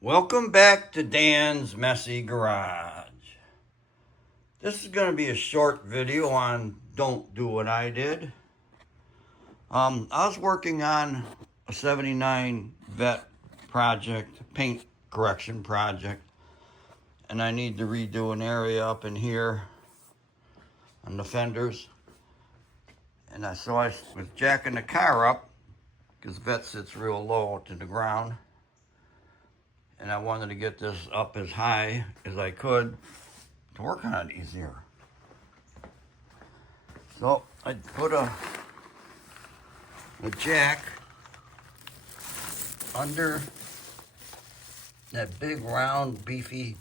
Welcome back to Dan's Messy Garage. This is going to be a short video on Don't Do What I Did. I was working on a 79 Vette project, paint correction project, and I need to redo an area up in here on the fenders. And so I was jacking the car up because Vette sits real low to the ground. And I wanted to get this up as high as I could to work on it easier. So I put a jack under that big round beefy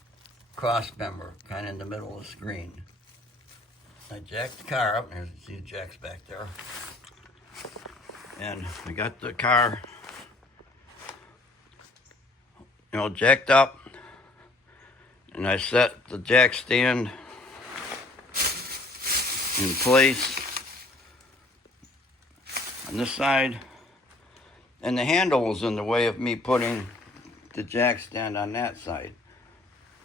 cross member kind of in the middle of the screen. I jacked the car up, and you see the jack's back there. And I got the car jacked up, and I set the jack stand in place on this side, and the handle was in the way of me putting the jack stand on that side.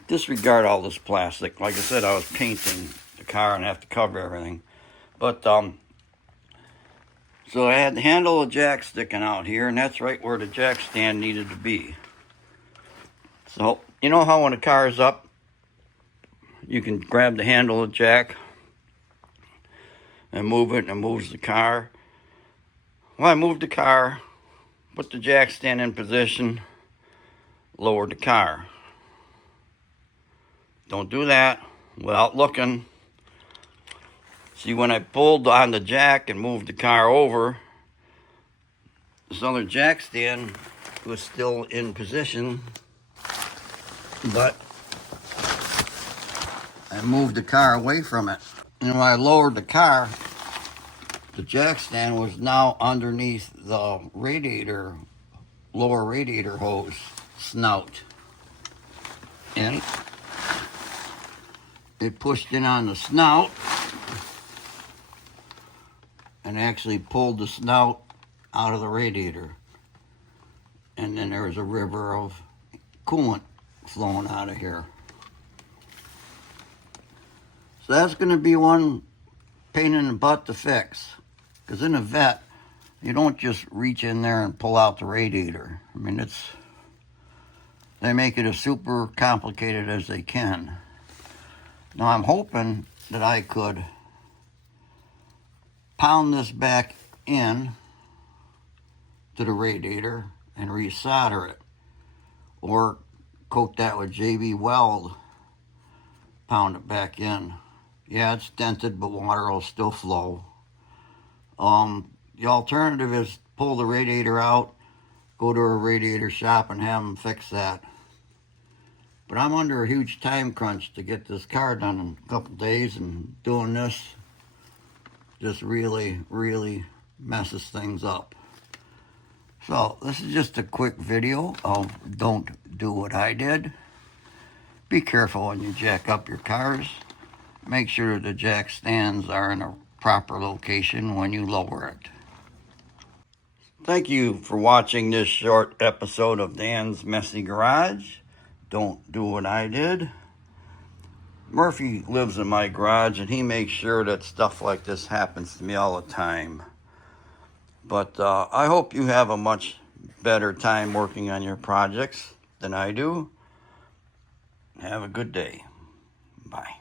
Disregard all this plastic. Like I said, I was painting the car and I have to cover everything. But so I had the handle of the jack sticking out here, and that's right where the jack stand needed to be. So, you know how when a car is up, you can grab the handle of the jack and move it, and it moves the car? Well, I moved the car, put the jack stand in position, lowered the car. Don't do that without looking. See, when I pulled on the jack and moved the car over, this other jack stand was still in position, but I moved the car away from it. And when I lowered the car, the jack stand was now underneath the radiator, lower radiator hose snout. And it pushed in on the snout and actually pulled the snout out of the radiator. And then there was a river of coolant flowing out of here. So that's going to be one pain in the butt to fix. Because in a Vette, you don't just reach in there and pull out the radiator. I mean, they make it as super complicated as they can. Now I'm hoping that I could pound this back in to the radiator and resolder it, or coat that with JB Weld, pound it back in. Yeah, it's dented, but water will still flow. The alternative is pull the radiator out, go to a radiator shop and have them fix that. But I'm under a huge time crunch to get this car done in a couple days, and doing this just really, really messes things up. So this is just a quick video of Don't Do What I Did. Be careful when you jack up your cars. Make sure the jack stands are in a proper location when you lower it. Thank you for watching this short episode of Dan's Messy Garage. Don't Do What I Did. Murphy lives in my garage, and he makes sure that stuff like this happens to me all the time. But I hope you have a much better time working on your projects than I do. Have a good day. Bye.